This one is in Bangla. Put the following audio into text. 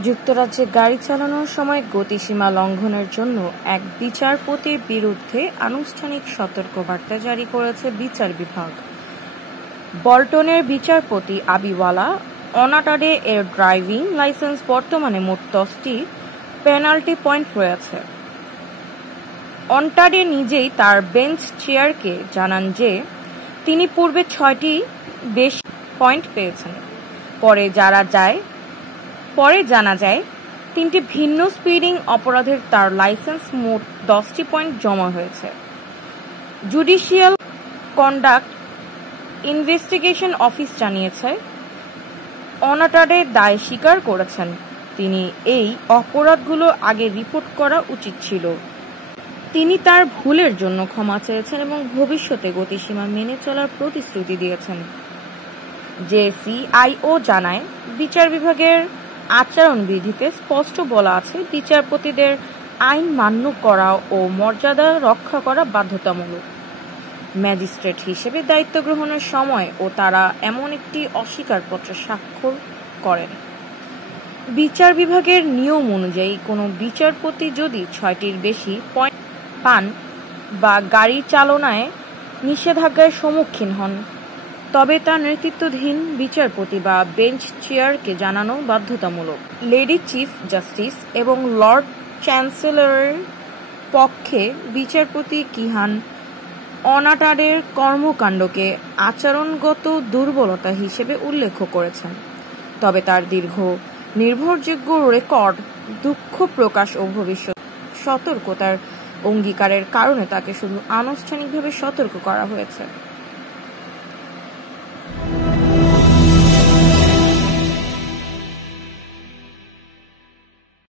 যুক্তরাজ্যে গাড়ি চালানোর সময় গতিসীমা লঙ্ঘনের জন্য এক বিচারপতির বিরুদ্ধে আনুষ্ঠানিক সতর্কবার্তা জারি করেছে বিচার বিভাগ। বল্টনের বিচারপতি আবিওয়ালা অনাটাডে এর ড্রাইভিং লাইসেন্স বর্তমানে মোট 10টি পেনাল্টি পয়েন্ট রয়েছে। অনটাডে নিজেই তার বেঞ্চ চেয়ারকে জানান যে তিনি পূর্বে 6টি বেশি পয়েন্ট পেয়েছেন। পরে জানা যায় 3টি ভিন্ন স্পিডিং অপরাধের তার লাইসেন্স মোট 10টি পয়েন্ট জমা হয়েছে। জুডিশিয়াল কন্ডাক্ট ইনভেস্টিগেশন অফিস জানিয়েছে, অনাটাডে দায় স্বীকার করেছেন, তিনি এই অপরাধগুলো আগে রিপোর্ট করা উচিত ছিল। তিনি তার ভুলের জন্য ক্ষমা চেয়েছেন এবং ভবিষ্যতে গতিসীমা মেনে চলার প্রতিশ্রুতি দিয়েছেন। জেসিআইও জানায়, বিচার বিভাগের আচরণবিধিতে স্পষ্ট বলা আছে, বিচারপতিদের আইন মান্য করা ও মর্যাদা রক্ষা করা বাধ্যতামূলক। ম্যাজিস্ট্রেট হিসেবে দায়িত্ব গ্রহণের সময় ও তারা এমন একটি অস্বীকারপত্রে স্বাক্ষর করেন। বিচার বিভাগের নিয়ম অনুযায়ী কোনো বিচারপতি যদি 6টির বেশি পয়েন্ট পান বা গাড়ি চালনায় নিষেধাজ্ঞার সম্মুখীন হন, তবে তার নেতৃত্বাধীন বিচারপতি বা বেঞ্চ চেয়ারকে জানানো বাধ্যতামূলক। লেডি চিফ জাস্টিস এবং লর্ড চ্যান্সেলরের পক্ষে বিচারপতি কিহান অনাটাডের কর্মকাণ্ডকে আচরণগত দুর্বলতা হিসেবে উল্লেখ করেছেন, তবে তার দীর্ঘ নির্ভরযোগ্য রেকর্ড, দুঃখ প্রকাশ ও ভবিষ্যৎ সতর্কতার অঙ্গীকারের কারণে তাকে শুধু আনুষ্ঠানিকভাবে সতর্ক করা হয়েছে।